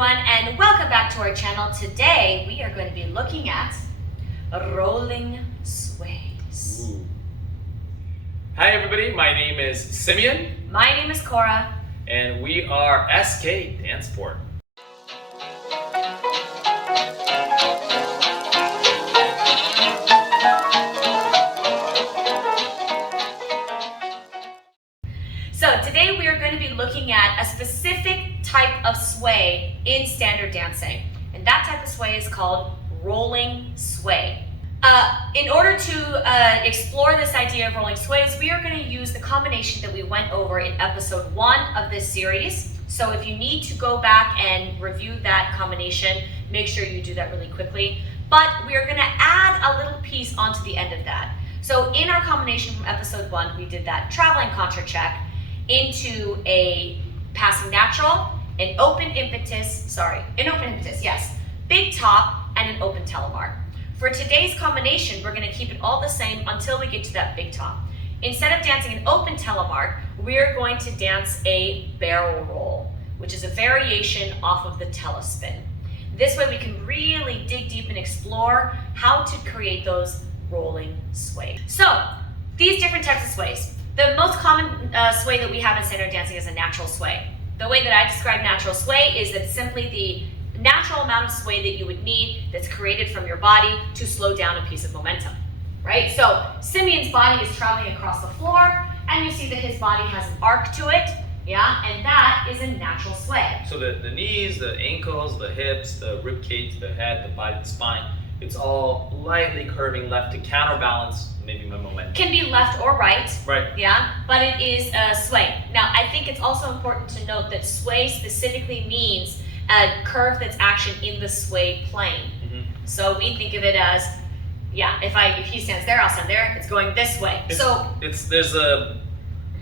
everyone, and welcome back to our channel. Today we are going to be looking at rolling sways. Ooh. Hi everybody, my name is Simeon. My name is Cora. And we are SK Dancesport. So today we are going to be looking at a specific type of sway in standard dancing. And that type of sway is called rolling sway. In order to explore this idea of rolling sways, we are going to use the combination that we went over in episode 1 of this series. So if you need to go back and review that combination, make sure you do that really quickly. But we are going to add a little piece onto the end of that. So in our combination from episode 1, we did that traveling contra check into a passing natural, an open impetus, yes, big top, and an open telemark. For today's combination, we're going to keep it all the same until we get to that big top. Instead of dancing an open telemark, we're going to dance a barrel roll, which is a variation off of the telespin. This way we can really dig deep and explore how to create those rolling sways. So, these different types of sways. The most common sway that we have in standard dancing is a natural sway. The way that I describe natural sway is that it's simply the natural amount of sway that you would need that's created from your body to slow down a piece of momentum, right? So Simeon's body is traveling across the floor, and you see that his body has an arc to it, yeah, and that is a natural sway. So the knees, the ankles, the hips, the rib cage, the head, the body, the spine, it's all lightly curving left to counterbalance maybe my momentum. Can be left or right. Right. Yeah, but it is a sway. Now, I think it's also important to note that sway specifically means a curve that's actually in the sway plane. Mm-hmm. So we think of it as, yeah, if he stands there, I'll stand there. It's going this way. There's a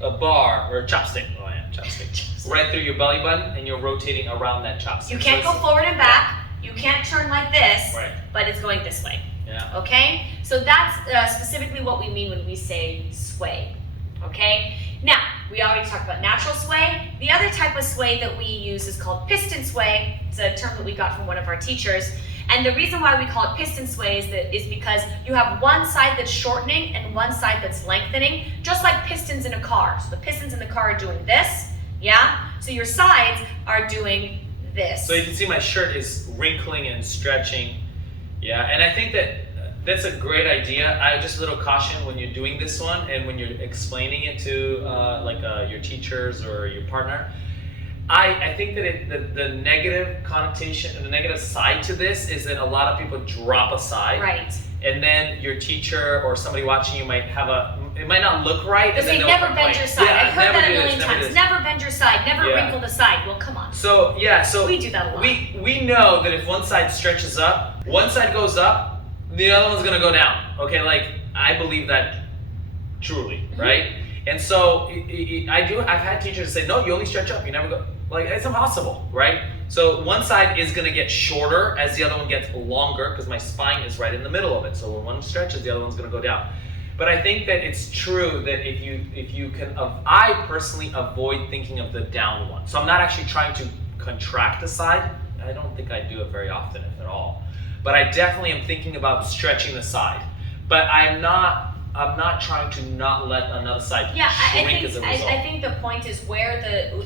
bar or a chopstick. Oh yeah, chopstick. Right through your belly button, and you're rotating around that chopstick. You can't go forward and back. You can't turn like this, right, but it's going this way. Yeah. Okay? So that's specifically what we mean when we say sway. Okay? Now, we already talked about natural sway. The other type of sway that we use is called piston sway. It's a term that we got from one of our teachers. And the reason why we call it piston sway is because you have one side that's shortening and one side that's lengthening, just like pistons in a car. So the pistons in the car are doing this, yeah? So your sides are doing this. So you can see my shirt is wrinkling and stretching. Yeah, and I think that's a great idea. Just a little caution when you're doing this one and when you're explaining it to your teachers or your partner. I think that the negative connotation and the negative side to this is that a lot of people drop aside. Right. And then your teacher or somebody watching you might have it might not look right. They say never bend your side. Yeah, I've heard that a million times. Never bend your side, never wrinkle the side. Well, come on. So we do that a lot. We know that if one side stretches up, one side goes up, the other one's gonna go down. Okay, I believe that truly, right? And so I've had teachers say, no, you only stretch up, you never go. It's impossible, right? So one side is gonna get shorter as the other one gets longer because my spine is right in the middle of it. So when one stretches, the other one's gonna go down. But I think that it's true that if you can, I personally avoid thinking of the down one. So I'm not actually trying to contract the side. I don't think I do it very often, if at all. But I definitely am thinking about stretching the side. But I'm not trying to not let another side shrink as a result. I think the point is where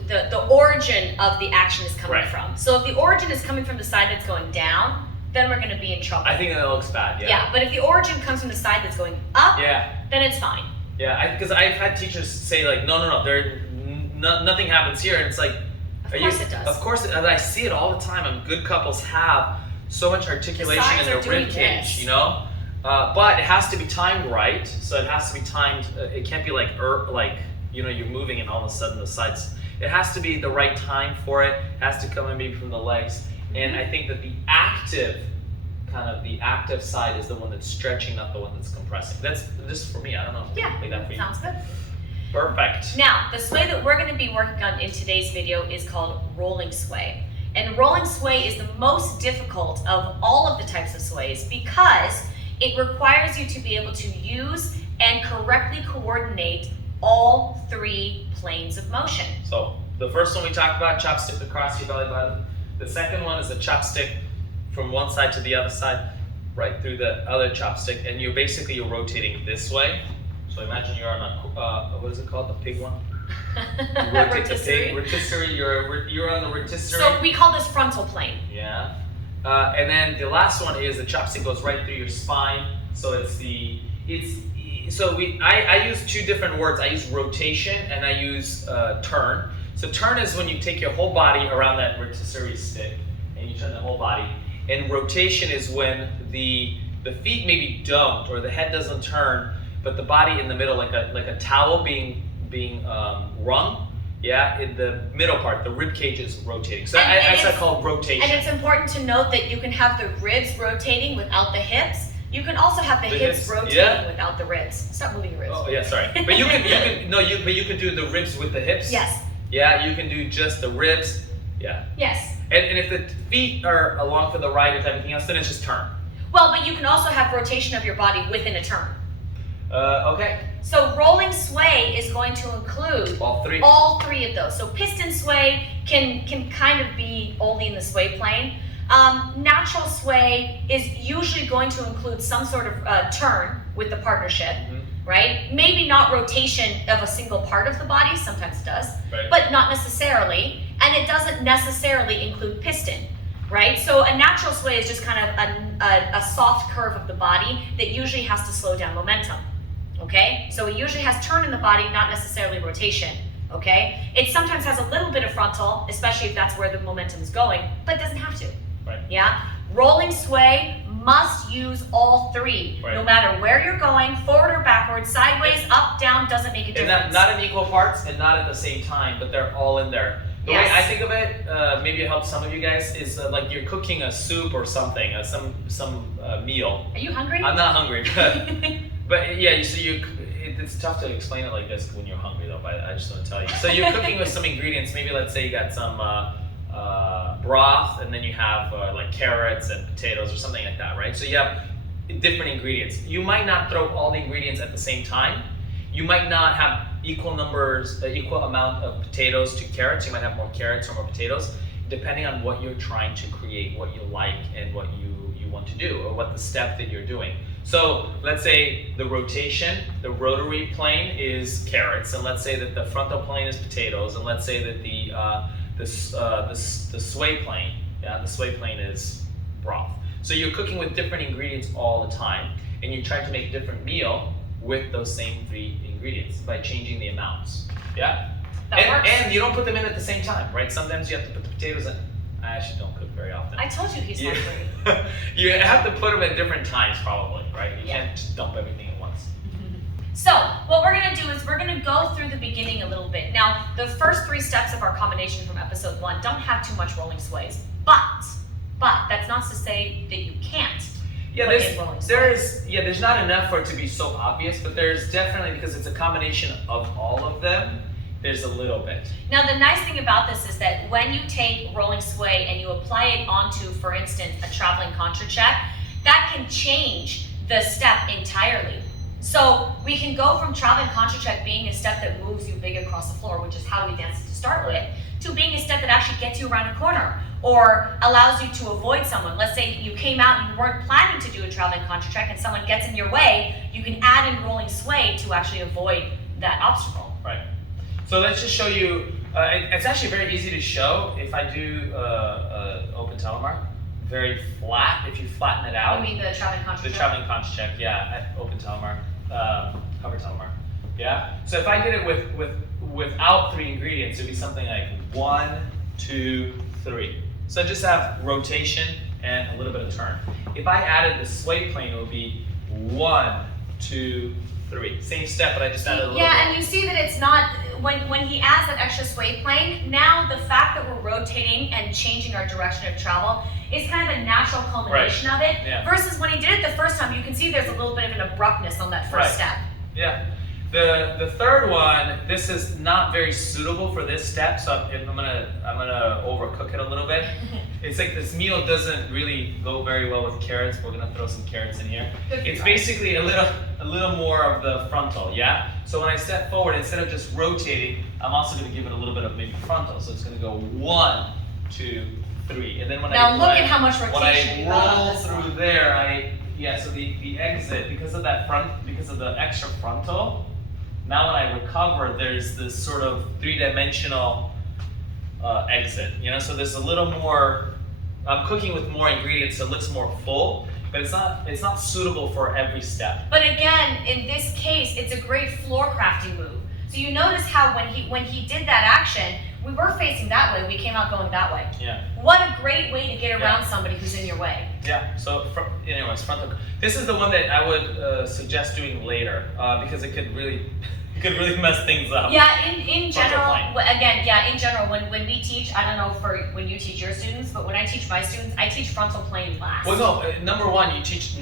the origin of the action is coming from. So if the origin is coming from the side that's going down, then we're going to be in trouble. I think that looks bad, yeah. Yeah, but if the origin comes from the side that's going up, then it's fine. Yeah, because I've had teachers say no, nothing happens here, and it's like, of course it does. Of course, and I see it all the time. And good couples have so much articulation in their rib cage, you know. But it has to be timed right. So it has to be timed. It can't be you're moving and all of a sudden the sides. It has to be the right time for it. It has to come in maybe from the legs. And I think that the active side is the one that's stretching, not the one that's compressing. That's this for me. I don't know. Yeah, sounds good. Perfect. Now, the sway that we're going to be working on in today's video is called rolling sway. And rolling sway is the most difficult of all of the types of sways because it requires you to be able to use and correctly coordinate all 3 planes of motion. So the first one we talked about, chopstick across your belly button. The second one is a chopstick from one side to the other side, right through the other chopstick, and you're rotating this way. So imagine you're on a, what is it called, the pig one? You rotate the pig, rotisserie, you're on the rotisserie. So we call this frontal plane. Yeah. And then the last one is the chopstick goes right through your spine. So I use two different words. I use rotation and I use turn. So turn is when you take your whole body around that rotisserie stick and you turn the whole body. And rotation is when the feet maybe don't, or the head doesn't turn, but the body in the middle, like a towel being wrung. Yeah, in the middle part, the rib cage is rotating. So that's called rotation. And it's important to note that you can have the ribs rotating without the hips. You can also have the hips rotating without the ribs. Stop moving your ribs. Oh yeah, sorry. But you can do the ribs with the hips. Yes. Yeah, you can do just the ribs. Yeah. Yes. And if the feet are along for the ride with everything else, then it's just turn. Well, but you can also have rotation of your body within a turn. Okay. So rolling sway is going to include all three of those. So piston sway can kind of be only in the sway plane. Natural sway is usually going to include some sort of turn with the partnership, right? Maybe not rotation of a single part of the body, sometimes it does, but not necessarily. And it doesn't necessarily include piston, right? So a natural sway is just kind of a soft curve of the body that usually has to slow down momentum. Okay, so it usually has turn in the body, not necessarily rotation. Okay, it sometimes has a little bit of frontal, especially if that's where the momentum is going, but it doesn't have to. Right. Yeah, rolling sway must use all three, no matter where you're going, forward or backwards, sideways, up, down, doesn't make a difference. And not in equal parts and not at the same time, but they're all in there. The way I think of it, maybe it helps some of you guys, is like you're cooking a soup or something, some meal. Are you hungry? I'm not hungry, but yeah, so it's tough to explain it like this when you're hungry though, but I just want to tell you. So you're cooking with some ingredients, maybe let's say you got some broth, and then you have like carrots and potatoes or something like that, right? So you have different ingredients. You might not throw all the ingredients at the same time. You might not have equal amount of potatoes to carrots. You might have more carrots or more potatoes, depending on what you're trying to create, what you like, and what you want to do, or what the step that you're doing. So let's say the rotation, the rotary plane is carrots, and let's say that the frontal plane is potatoes, and let's say that the sway plane, the sway plane is broth. So you're cooking with different ingredients all the time, and you try to make a different meal with those same three ingredients by changing the amounts. Yeah? And you don't put them in at the same time, right? Sometimes you have to put the potatoes in. I actually don't cook very often. I told you he's hungry. You have to put them at different times probably, right? You can't just dump everything at once. So what we're going to do is we're going to go through the beginning a little bit. Now, the first three steps of our combination from episode 1 don't have too much rolling sways, but that's not to say that you can't. Yeah, there's not enough for it to be so obvious, but there's definitely, because it's a combination of all of them, there's a little bit. Now, the nice thing about this is that when you take rolling sway and you apply it onto, for instance, a traveling contra check, that can change the step entirely. So we can go from traveling contra check being a step that moves you big across the floor, which is how we dance to start with, to being a step that actually gets you around a corner or allows you to avoid someone. Let's say you came out and you weren't planning to do a traveling contra check and someone gets in your way, you can add in rolling sway to actually avoid that obstacle. Right. So let's just show you, it's actually very easy to show if I do open telemark. Very flat, if you flatten it out. You mean the traveling contra check? The traveling contra check, yeah, open telemark, cover telemark, yeah? So if I did it without three ingredients, it would be something like 1, 2, 3. So just have rotation and a little bit of turn. If I added the sway plane, it would be 1, 2, 3. Same step, but I just added a little bit. Yeah, and you see that it's not, when he adds that extra sway plane, now the fact that we're rotating and changing our direction of travel is kind of a natural culmination of it. Yeah. Versus when he did it the first time, you can see there's a little bit of an abruptness on that first step. Yeah. The third one, this is not very suitable for this step, so I'm gonna overcook it a little bit. It's like this meal doesn't really go very well with carrots. We're gonna throw some carrots in here. It's basically a little more of the frontal, yeah? So when I step forward, instead of just rotating, I'm also gonna give it a little bit of maybe frontal. So it's gonna go 1, 2, 3. And then when now I look at how much rotation when I you got on roll this through one. there, so the exit, because of the extra frontal, now when I recover, there's this sort of 3-dimensional exit. So there's a little more. I'm cooking with more ingredients, so it looks more full, but it's not suitable for every step. But again, in this case, it's a great floor crafting move. So you notice how when he did that action, we were facing that way, we came out going that way. Yeah. What a great way to get around somebody who's in your way. Yeah, so anyways, frontal. This is the one that I would suggest doing later because it could really mess things up. Yeah, in general, plane. in general, when we teach, I don't know for when you teach your students, but when I teach my students, I teach frontal plane last. Well, no, number one, you teach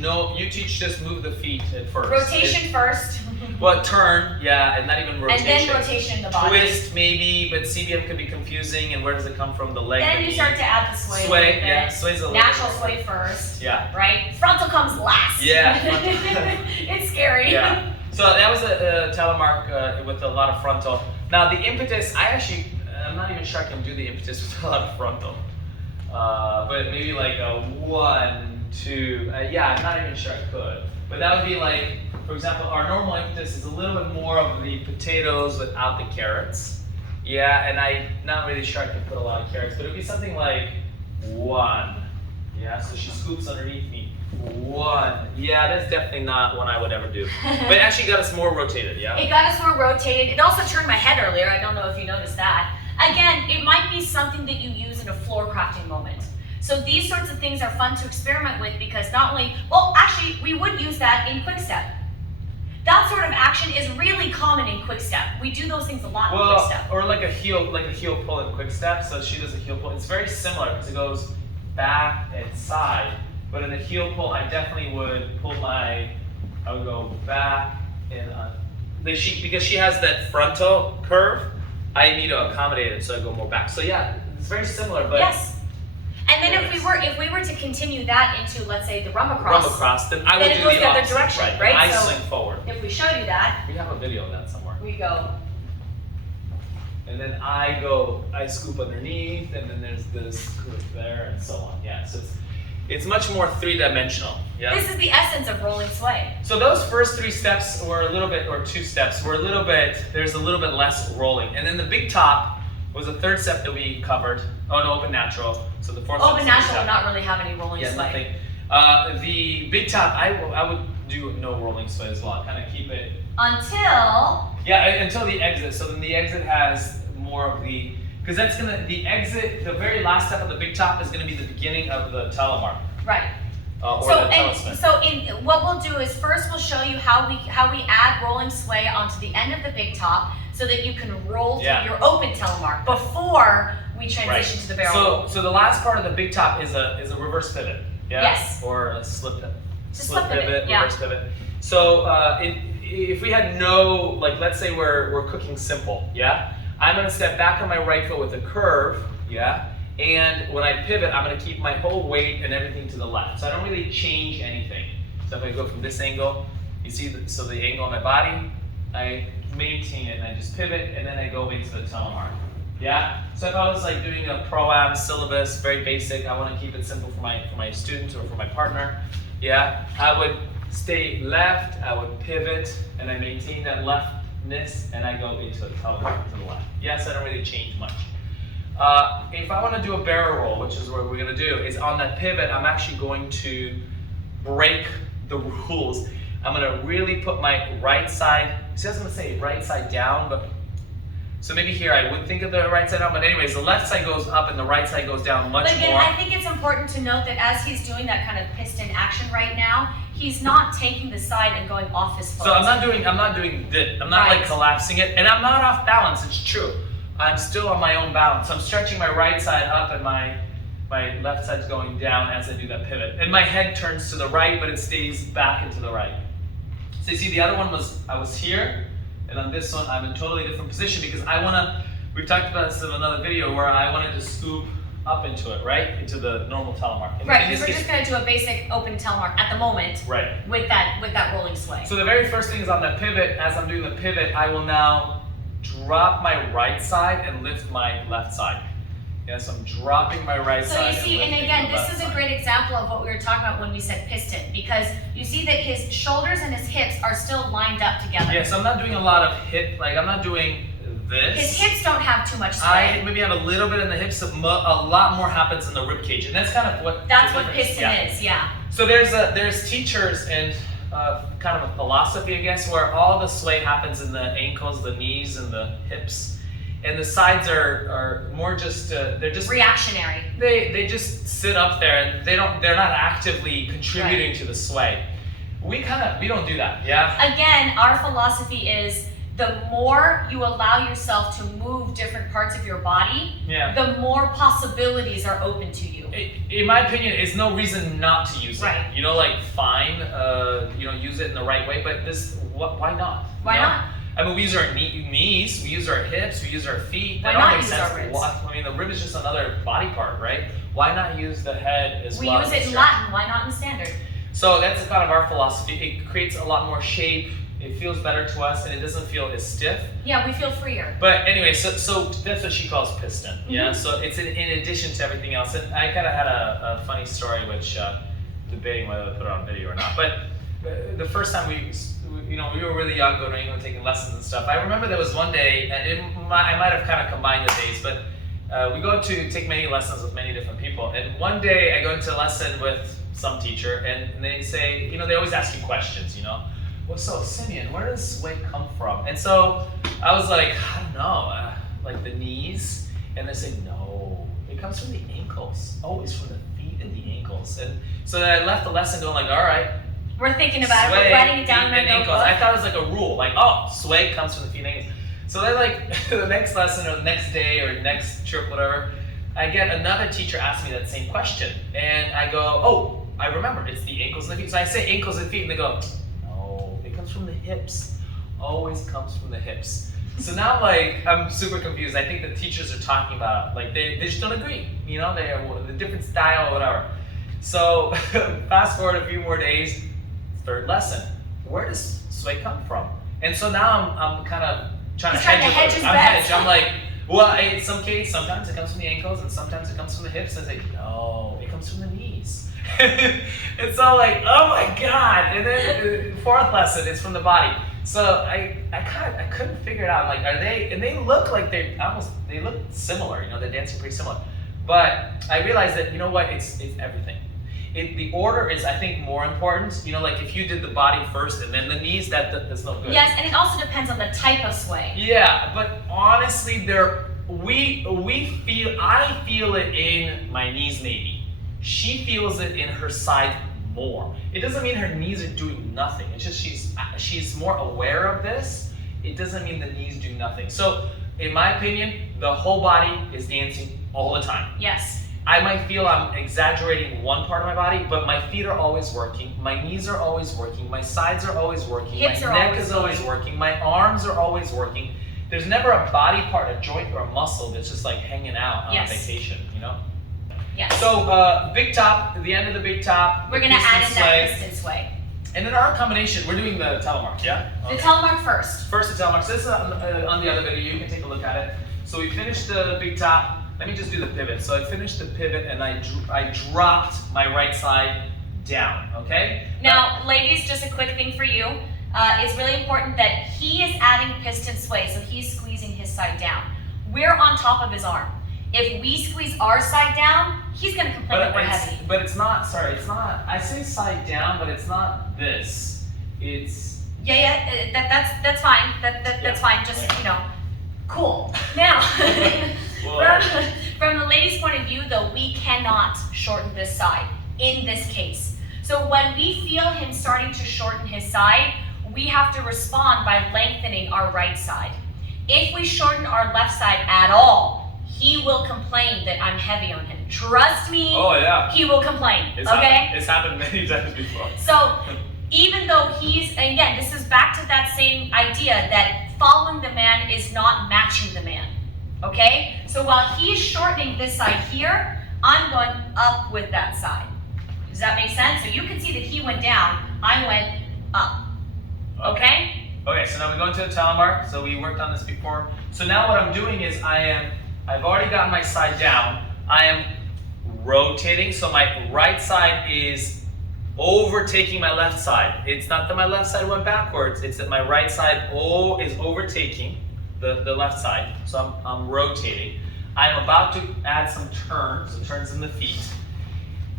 just move the feet at first. Rotation first. Well, turn, and not even rotation. And then rotation in the body. Twist, maybe, but CBM can be confusing, and where does it come from? The leg. Then you start to add the sway. Sway, yeah, sway's a little natural sway first. Yeah. Right? Frontal comes last. Yeah. It's scary. Yeah. So that was a Telemark with a lot of frontal. Now the impetus, I'm not even sure I can do the impetus with a lot of frontal. But maybe like a 1, 2, I'm not even sure I could. But that would be like, for example, our normal impetus is a little bit more of the potatoes without the carrots. Yeah, and I'm not really sure I can put a lot of carrots, but it would be something like 1. Yeah, so she scoops underneath me. 1. Yeah, that's definitely not one I would ever do. But it actually got us more rotated, yeah? It got us more rotated. It also turned my head earlier. I don't know if you noticed that. Again, it might be something that you use in a floor crafting moment. So these sorts of things are fun to experiment with because not only, actually, we would use that in quick step. That sort of action is really common in quick step. We do those things a lot in quick step. Or like a heel pull in quick step. So she does a heel pull. It's very similar because it goes back and side. But in a heel pull, I definitely would I would go back and because she has that frontal curve, I need to accommodate it, so I go more back. So yeah, it's very similar, but yes. And then if we were to continue that into, let's say, the rumba cross, then I would do the other opposite, direction, right? I So swing forward. if we show you that, We have a video of that somewhere. we go. And then I scoop underneath, and then there's this scoop there, and so on. Yeah, so it's much more 3-dimensional. Yeah. This is the essence of rolling sway. So those first 3 steps were a little bit, or 2 steps were a little bit. There's a little bit less rolling, and then the big top was the 3rd step that we covered. Oh no, open natural. So the 4th. Open natural will not really have any rolling sway. Nothing. The big top, I would do no rolling sway as well. Kind of keep it until the exit. So then the exit has more of the. Because the very last step of the big top is going to be the beginning of the telemark. Right. Or the telespin. What we'll do is first we'll show you how we add rolling sway onto the end of the big top so that you can roll through your open telemark before we transition to the barrel. So the last part of the big top is a reverse pivot. Yeah? Yes. Or a slip pivot. Slip pivot, reverse pivot. So if we had no, let's say we're cooking simple, yeah? I'm going to step back on my right foot with a curve, yeah? And when I pivot, I'm going to keep my whole weight and everything to the left. So I don't really change anything. So if I go from this angle, you see, so the angle on my body, I maintain it and I just pivot and then I go into the telemark, yeah? So if I was doing a pro-am syllabus, very basic, I want to keep it simple for my students or for my partner, yeah? I would stay left, I would pivot, and I maintain that leftness, and I go into a telemark to the left. Yes, I don't really change much. If I want to do a barrel roll, which is what we're going to do, is on that pivot, I'm actually going to break the rules. I'm going to really put my right side, see I was going to say right side down, but so maybe here I would think of the right side down, but anyways, the left side goes up and the right side goes down much more. But again, I think it's important to note that as he's doing that kind of piston action right now, he's not taking the side and going off his foot. So I'm not doing this. I'm not collapsing it, and I'm not off balance, it's true. I'm still on my own balance. I'm stretching my right side up and my left side's going down as I do that pivot. And my head turns to the right, but it stays back into the right. So you see the other one I was here, and on this one I'm in a totally different position because we've talked about this in another video where I wanted to scoop up into it, right? Into the normal telemark. Right, because we're just going to do a basic open telemark at the moment. Right. With that rolling sway. So the very first thing is on that pivot, as I'm doing the pivot, I will now drop my right side and lift my left side. Yeah, so I'm dropping my right So side. you see, and again, this is a great example of what we were talking about when we said piston, because you see that his shoulders and his hips are still lined up together. Yeah, so I'm not doing a lot of hip, like I'm not doing this. His hips don't have too much sway. I maybe have a little bit in the hips, a lot more happens in the rib cage, and that's kind of what. That's what piston is, yeah. So there's teachers and kind of a philosophy, I guess, where all the sway happens in the ankles, the knees, and the hips, and the sides are more just they're just reactionary. They just sit up there and they're not actively contributing to the sway. We don't do that, yeah. Again, our philosophy is, the more you allow yourself to move different parts of your body, the more possibilities are open to you. In my opinion, it's no reason not to use it. Right. You know, like fine, use it in the right way, but why not? Why not? I mean, we use our knees, we use our hips, we use our feet. Why that not all makes use sense. our ribs? I mean, the rib is just another body part, right? Why not use the head as well? We use it in Latin, why not in standard? So that's kind of our philosophy. It creates a lot more shape. It feels better to us, and it doesn't feel as stiff. Yeah, we feel freer. But anyway, so that's what she calls piston. Yeah, so it's in addition to everything else. And I kind of had a funny story, which debating whether to put it on video or not. But the first time we were really young, going to England, taking lessons and stuff. I remember there was one day, and I might have kind of combined the days, but we go to take many lessons with many different people. And one day I go into a lesson with some teacher, and they say, they always ask you questions, Well, so Simeon, where does sway come from? And so I was like, I don't know, like the knees. And they say, no, it comes from the ankles, always from the feet and the ankles. And so then I left the lesson going like, all right. We're thinking about sway, it, we're writing it down in our ankles. notebook. I thought it was like a rule, like, sway comes from the feet and ankles. So then like the next lesson or the next day or next trip, whatever, I get another teacher ask me that same question. And I go, I remember, it's the ankles and the feet. So I say ankles and feet, and they go, from the hips, always comes from the hips. So now I'm super confused. I think the teachers are talking about, they just don't agree, they have the different style or whatever. So fast forward a few more days, third lesson, where does sway come from? And so now I'm kind of trying to hedge it. I'm like, well, in some case, sometimes it comes from the ankles and sometimes it comes from the hips. And I say, no, it comes from the knees. It's all like, oh my God. And then fourth lesson, it's from the body. So I couldn't figure it out. I'm like, are they, and they look like they look similar, they're dancing pretty similar. But I realized that, it's everything. The order is, I think, more important. Like if you did the body first and then the knees, that's no good. Yes, and it also depends on the type of sway. Yeah, but honestly, I feel it in my knees maybe. She feels it in her side more. It doesn't mean her knees are doing nothing. It's just she's more aware of this. It doesn't mean the knees do nothing. So, in my opinion, the whole body is dancing all the time. Yes. I might feel I'm exaggerating one part of my body, but my feet are always working, my knees are always working, my sides are always working, hips my neck is always working, my arms are always working. There's never a body part, a joint, or a muscle that's just like hanging out on vacation, Yes. So big top, at the end of the big top. We're going to add in that piston sway. And in our combination, we're doing the Telemark, yeah? Okay. The Telemark first. First the Telemark. So this is on the other video, you can take a look at it. So we finished the big top. Let me just do the pivot. So I finished the pivot and I dropped my right side down, okay? Now, ladies, just a quick thing for you. It's really important that he is adding piston sway, so he's squeezing his side down. We're on top of his arm. If we squeeze our side down, he's going to complain that we're heavy. But it's not, I say side down, but it's not this. It's... Yeah, that's fine. That's fine, just, cool. Now, from the lady's point of view, though, we cannot shorten this side in this case. So when we feel him starting to shorten his side, we have to respond by lengthening our right side. If we shorten our left side at all, he will complain that I'm heavy on him. Trust me, he will complain, It's happened many times before. So even though again, this is back to that same idea that following the man is not matching the man, okay? So while he's shortening this side here, I'm going up with that side. Does that make sense? So you can see that he went down, I went up, okay? Okay, so now we go into the Telemark. So we worked on this before. So now what I'm doing is I am I've already got my side down. I am rotating, so my right side is overtaking my left side. It's not that my left side went backwards, it's that my right side is overtaking the left side. So I'm rotating. I'm about to add some turns, so turns in the feet.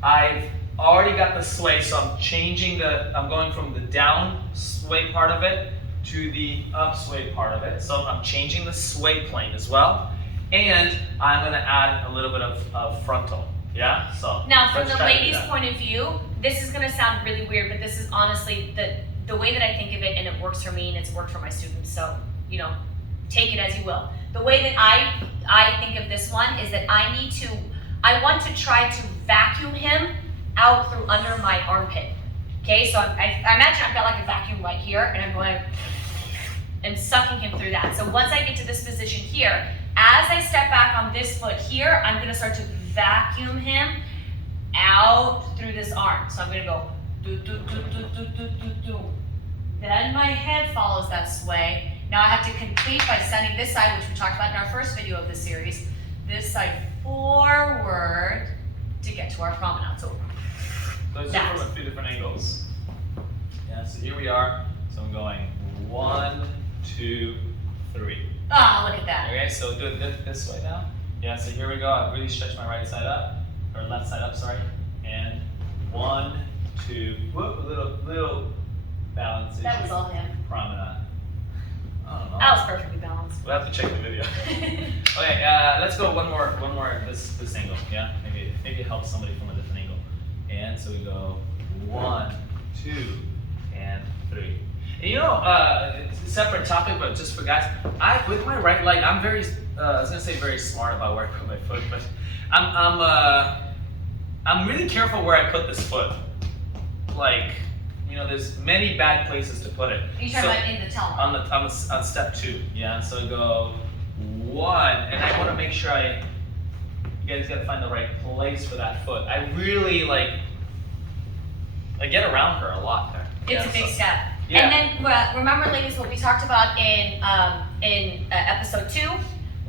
I've already got the sway, so I'm going from the down sway part of it to the up sway part of it. So I'm changing the sway plane as well. And I'm gonna add a little bit of frontal. Yeah? So now from the lady's point of view, this is gonna sound really weird, but this is honestly the way that I think of it, and it works for me and it's worked for my students. So, take it as you will. The way that I think of this one is that I want to try to vacuum him out through under my armpit. Okay, so I imagine I've got like a vacuum right here, and I'm going and sucking him through that. So once I get to this position here, as I step back on this foot here, I'm gonna start to vacuum him out through this arm. So I'm gonna go do, do, do, do, do, do, do, do. Then my head follows that sway. Now I have to complete by sending this side, which we talked about in our first video of the series, this side forward to get to our promenade. So let's do it from a few different angles. Yeah, so here we are. So I'm going 1, 2, 3. Ah, look at that. Okay, so do it this way now. Yeah, so here we go. I've really stretched my right side up, or left side up, sorry. And 1, 2, whoop, a little balance. That was all him. Promenade. I don't know. That was perfectly balanced. We'll have to check the video. Okay, let's go one more this angle. Yeah, maybe it helps somebody from a different angle. And so we go 1, 2, and 3. And separate topic, but just for guys, with my right leg, I'm very, I was gonna say very smart about where I put my foot, but I'm really careful where I put this foot. Like, there's many bad places to put it. Are you talking about in the Telemark? On step 2, yeah. So go 1, and I want to make sure you guys got to find the right place for that foot. I really I get around her a lot there. It's a big step. Yeah. And then remember, ladies, what we talked about in episode 2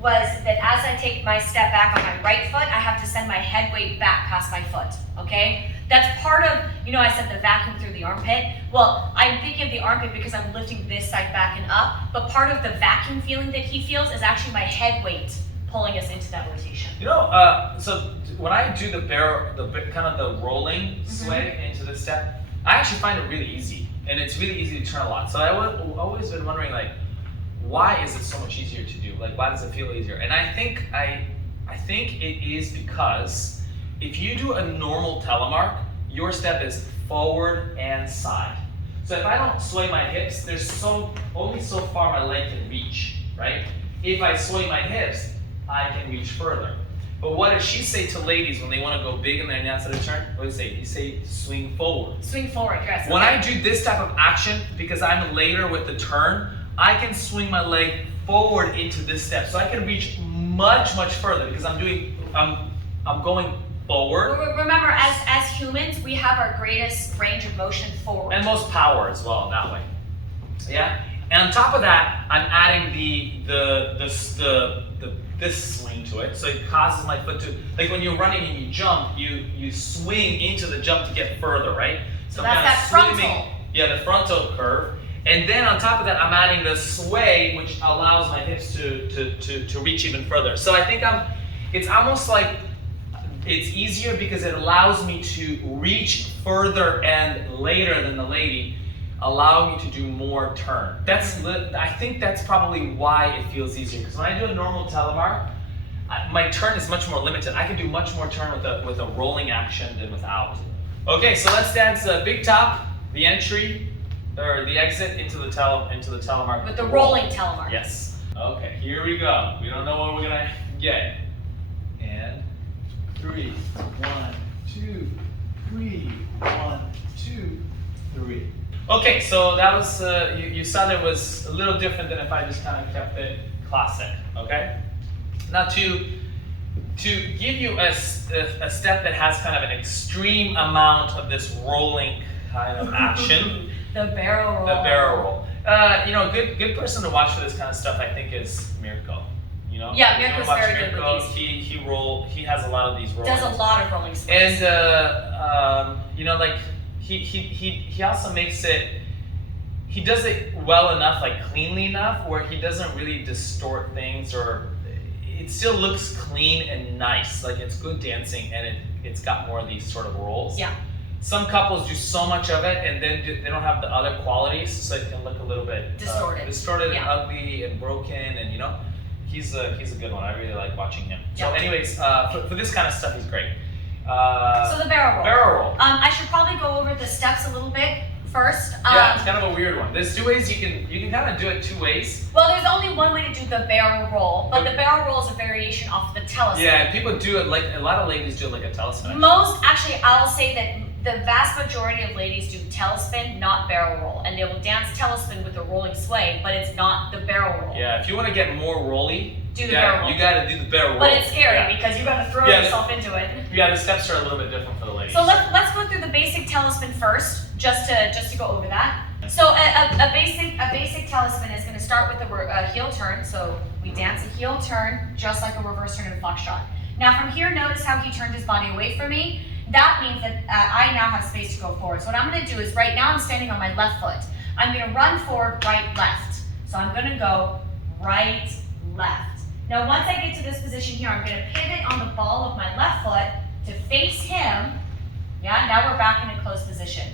was that as I take my step back on my right foot, I have to send my head weight back past my foot. Okay, that's part of, I said the vacuum through the armpit. Well, I'm thinking of the armpit because I'm lifting this side back and up, but part of the vacuum feeling that he feels is actually my head weight pulling us into that rotation. So when I do the kind of the rolling sway into the step, I actually find it really easy, and it's really easy to turn a lot. So I've always been wondering, why is it so much easier to do? Why does it feel easier? And I think it is because if you do a normal telemark, your step is forward and side. So if I don't sway my hips, there's only so far my leg can reach, right? If I sway my hips, I can reach further. But what does she say to ladies when they want to go big in their outside of turn? What do you say? You say swing forward. Swing forward, yes. When I do this type of action, because I'm later with the turn, I can swing my leg forward into this step. So I can reach much, much further because I'm going forward. Remember, as humans, we have our greatest range of motion forward. And most power as well that way. Yeah? And on top of that, I'm adding this swing to it. So it causes my foot to, when you're running and you jump, you swing into the jump to get further, right? So that's that frontal. Yeah, the frontal curve. And then on top of that, I'm adding the sway, which allows my hips to reach even further. So I think it's almost like it's easier because it allows me to reach further and later than the lady, allowing me to do more turn. I think that's probably why it feels easier. Because when I do a normal telemark, my turn is much more limited. I can do much more turn with a rolling action than without. Okay, so let's dance big top, the entry, or the exit into the telemark. With the rolling telemark. Yes. Okay, here we go. We don't know what we're gonna get. And 3, 1, 2, 3, 1, 2, 3. Okay, so that was, you saw that was a little different than if I just kind of kept it classic, okay? Now to give you a step that has kind of an extreme amount of this rolling kind of action. The barrel roll. The barrel roll. A good person to watch for this kind of stuff, I think, is Mirko. know. Yeah, You know Mirko's about very good with Mirko. these. He has a lot of these rolls. Does a lot of rolling sways. And you know, like he also makes it. He does it well enough, like cleanly enough, where he doesn't really distort things, or it still looks clean and nice. Like it's good dancing, and it's got more of these sort of rolls. Yeah. Some couples do so much of it, and then they don't have the other qualities, so it can look a little bit distorted, and ugly and broken. And you know, he's a good one. I really like watching him. So, anyways, for this kind of stuff, he's great. So the barrel roll. Barrel roll. I should probably go over the steps a little bit first. Yeah, it's kind of a weird one. There's two ways you can kind of do it two ways. Well, there's only one way to do the barrel roll, but the barrel roll is a variation off the telespin. Yeah, and people do it like a lot of ladies do it like a telespin. I'll say that the vast majority of ladies do telespin, not barrel roll, and they will dance telespin with a rolling sway, but it's not the barrel roll. Yeah, if you want to get more rolly, do the barrel roll. You got to do the barrel roll. But it's scary because you got to throw yourself into it. Yeah, the steps are a little bit different for the ladies. So let's go through the basic telespin first, just to go over that. So a basic telespin is going to start with a heel turn. So we dance a heel turn just like a reverse turn in a foxtrot. Now from here, notice how he turned his body away from me. That means that I now have space to go forward. So what I'm going to do is right now I'm standing on my left foot. I'm going to run forward, right, left. So I'm going to go right, left. Now once I get to this position here, I'm going to pivot on the ball of my left foot to face him. Yeah, now we're back in a closed position.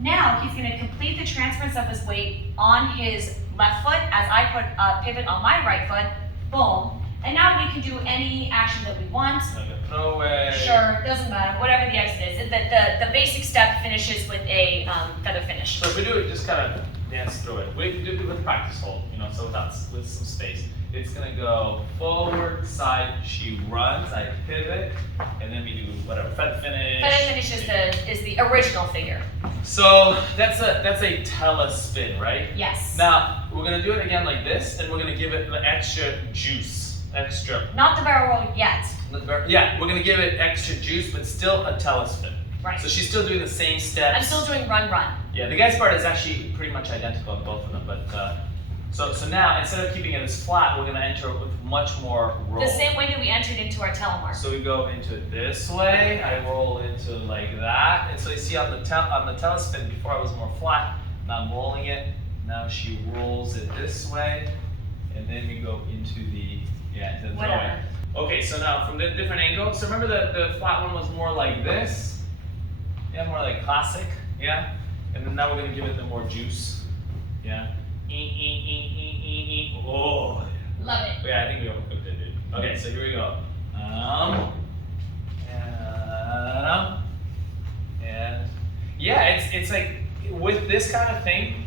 Now he's going to complete the transference of his weight on his left foot as I put a pivot on my right foot. Boom. And now we can do any action that we want. Like a throwaway. Sure, doesn't matter. Whatever the exit is. The basic step finishes with a feather finish. So if we do it, just kind of dance through it. We do it with practice hold, you know, so with some space. It's gonna go forward, side, she runs, I pivot, and then we do whatever, feather finish. Feather finish is the original figure. So that's a telespin, right? Yes. Now we're gonna do it again like this, and we're gonna give it the extra juice. Not the barrel roll yet. Yeah, we're gonna give it extra juice, but still a telespin. Right. So she's still doing the same steps. I'm still doing run. Yeah, the guy's part is actually pretty much identical in both of them, but so now instead of keeping it as flat, we're gonna enter it with much more roll. The same way that we entered into our telemark. So we go into it this way. I roll into it like that, and so you see on the telespin before I was more flat. Now I'm rolling it. Now she rolls it this way, and then we go into the throwaway. Okay, so now from the different angle. So remember the flat one was more like this. Yeah, more like classic. Yeah, and then now we're gonna give it the more juice. Yeah. Oh. Love it. Yeah, I think we overcooked it, dude. Okay, so here we go. And yeah, it's like with this kind of thing,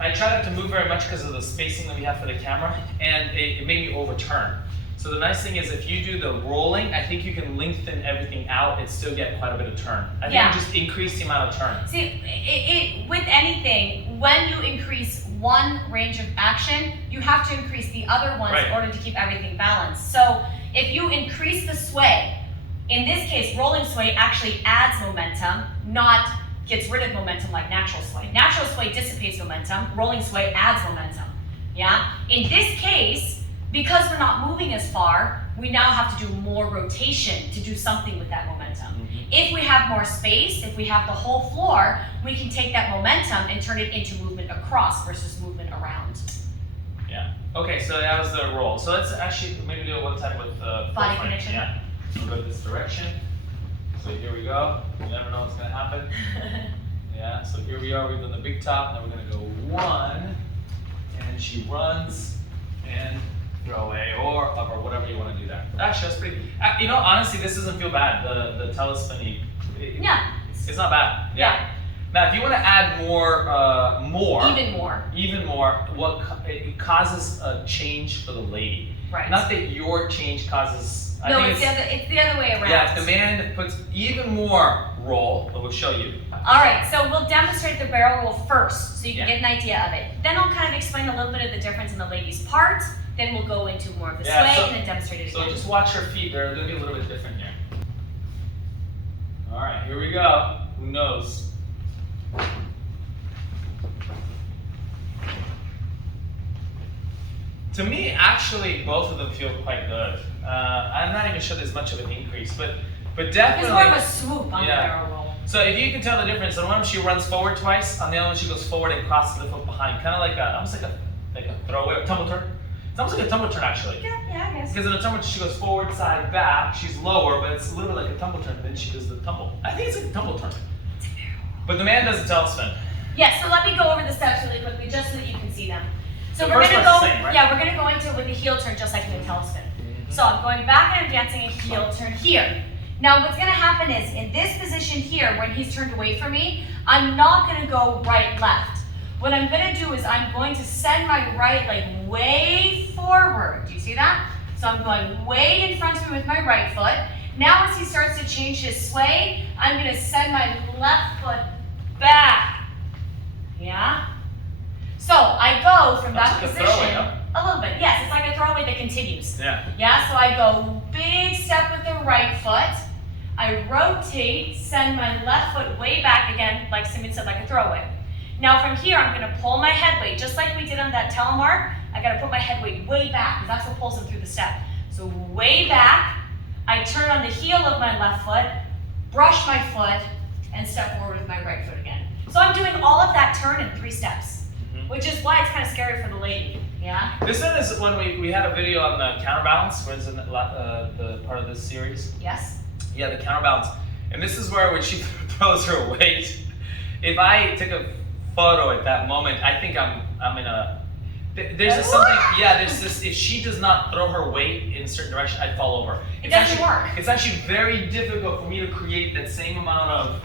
I try not to move very much because of the spacing that we have for the camera, and it made me overturn. So the nice thing is if you do the rolling, I think you can lengthen everything out and still get quite a bit of turn. I think you just increase the amount of turn. See, with anything, when you increase one range of action, you have to increase the other ones in order to keep everything balanced. So if you increase the sway, in this case, rolling sway actually adds momentum, not gets rid of momentum like natural sway. Natural sway dissipates momentum, rolling sway adds momentum. Yeah? In this case, because we're not moving as far, we now have to do more rotation to do something with that momentum. Mm-hmm. If we have more space, if we have the whole floor, we can take that momentum and turn it into movement across versus movement around. Yeah. Okay, so that was the roll. So let's actually maybe do it one time with body connection. Yeah. We'll go this direction. So here we go. You never know what's gonna happen. Yeah, so here we are, we've done the big top, now we're gonna go one, and she runs, and throw away, or up, or whatever you wanna do there. Actually, that's pretty, you know, honestly, this doesn't feel bad, the telespin, it's not bad. Yeah. Now, if you wanna add more, even more, it causes a change for the lady. Right. Not that your change causes, it's the other way around. Yeah, if the man puts even more roll, we'll show you. All right, so we'll demonstrate the barrel roll first, so you can get an idea of it. Then I'll kind of explain a little bit of the difference in the lady's part. Then we'll go into more of the sway and then demonstrate it again. So just watch her feet; they're going to be a little bit different here. All right, here we go. Who knows? To me, actually, both of them feel quite good. I'm not even sure there's much of an increase, but definitely. It's more of a swoop on the barrel roll. So if you can tell the difference, on one she runs forward twice, on the other one she goes forward and crosses the foot behind, kind of like almost like a throwaway, a tumble turn. It's almost like a tumble turn actually. Yeah, I guess. Because in a tumble turn she goes forward, side, back. She's lower, but it's a little bit like a tumble turn. Then she does the tumble. I think it's like a tumble turn. It's a barrel roll. But the man does the tailspin. Yes. So let me go over the steps really quickly, just so that you can see them. So The we're first gonna go. one's the same, right? Yeah, we're gonna go into it with a heel turn, just like in the tailspin. So I'm going back and I'm dancing a heel turn here. Now what's gonna happen is, in this position here, when he's turned away from me, I'm not gonna go right, left. What I'm gonna do is I'm going to send my right leg way forward. Do you see that? So I'm going way in front of me with my right foot. Now as he starts to change his sway, I'm gonna send my left foot back. Yeah? So I go from that That's like a position. throwaway, huh? A little bit, yes. It's like a throwaway that continues. Yeah. Yeah, so I go big step with the right foot. I rotate, send my left foot way back again, like Simon said, like a throwaway. Now from here, I'm gonna pull my head weight, just like we did on that Telemark. I gotta put my head weight way back, because that's what pulls him through the step. So way back, I turn on the heel of my left foot, brush my foot, and step forward with my right foot again. So I'm doing all of that turn in 3 steps, which is why it's kind of scary for the lady, yeah? This one is when we had a video on the counterbalance, which is in the part of this series. Yes? Yeah, the counterbalance. And this is where when she throws her weight, if I take a photo at that moment, I think I'm in a, there's just something, yeah, there's this, if she does not throw her weight in a certain direction, I'd fall over. It doesn't work. It's actually very difficult for me to create that same amount of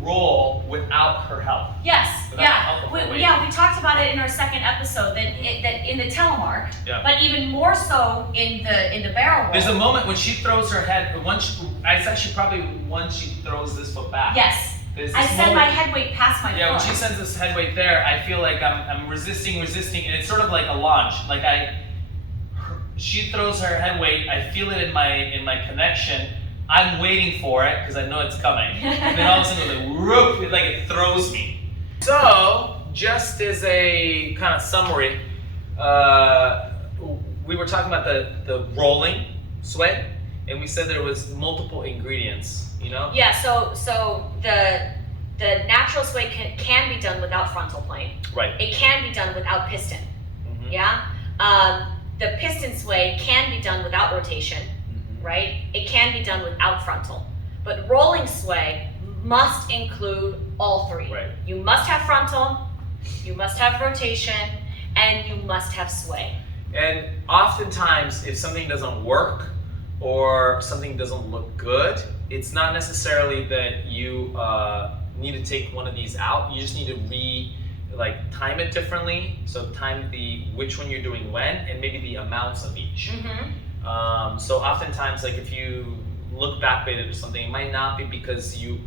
roll without her help. Yes, Without the yeah. help of her weight. We talked about it in our second episode, that in the Telemark, Yeah. but even more so in the barrel roll. There's a moment when she throws her head, it's actually probably once she throws this foot back. Yes. There's I this send moment- my head weight past my Yeah, when foot. she sends this head weight there, I feel like I'm resisting, and it's sort of like a launch. Like she throws her head weight, I feel it in my connection. I'm waiting for it because I know it's coming, and then all of a sudden it goes like it throws me. So, just as a kind of summary, we were talking about the rolling sway, and we said there was multiple ingredients. You know? Yeah, so the natural sway can be done without frontal plane. Right. It can be done without piston. Mm-hmm. Yeah? The piston sway can be done without rotation, right? It can be done without frontal. But rolling sway must include all 3. Right. You must have frontal, you must have rotation, and you must have sway. And oftentimes, if something doesn't work or something doesn't look good, it's not necessarily that you need to take one of these out. You just need to time it differently. So time which one you're doing when, and maybe the amounts of each. Mm-hmm. So oftentimes, like if you look back-weighted or something, it might not be because you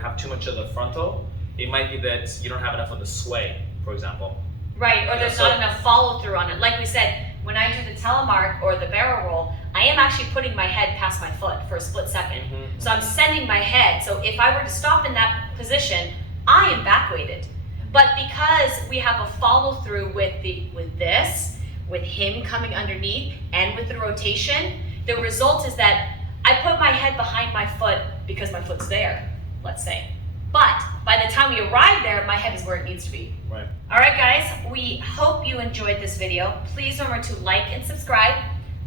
have too much of the frontal. It might be that you don't have enough of the sway, for example. Right, or there's so- not enough follow-through on it. Like we said, when I do the telemark or the barrel roll, I am actually putting my head past my foot for a split second. Mm-hmm. So I'm sending my head. So if I were to stop in that position, I am back-weighted. But because we have a follow-through with him coming underneath and with the rotation, the result is that I put my head behind my foot because my foot's there, let's say. But by the time we arrive there, my head is where it needs to be. Right. All right, guys, we hope you enjoyed this video. Please remember to like and subscribe.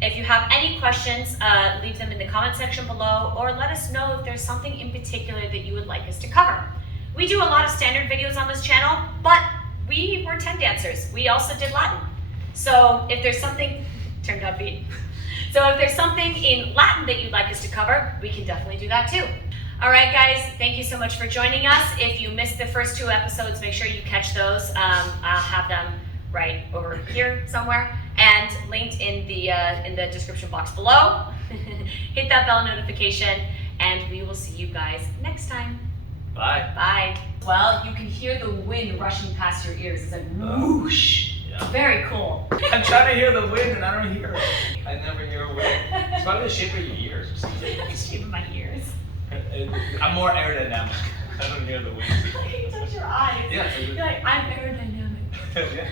If you have any questions, leave them in the comment section below, or let us know if there's something in particular that you would like us to cover. We do a lot of standard videos on this channel, but we were 10 dancers. We also did Latin. So if there's something, turned out beat. So if there's something in Latin that you'd like us to cover, we can definitely do that too. All right, guys, thank you so much for joining us. If you missed the first 2 episodes, make sure you catch those. I'll have them right over here somewhere and linked in the description box below. Hit that bell notification, and we will see you guys next time. Bye. Bye. Well, you can hear the wind rushing past your ears. It's like whoosh. Yeah. Very cool. I'm trying to hear the wind and I don't hear it. I never hear a wind. It's probably the shape of your ears or something. The shape of my ears. I'm more aerodynamic. I don't hear the wind. You touch your eyes. Yeah. You're like, I'm aerodynamic. Yeah.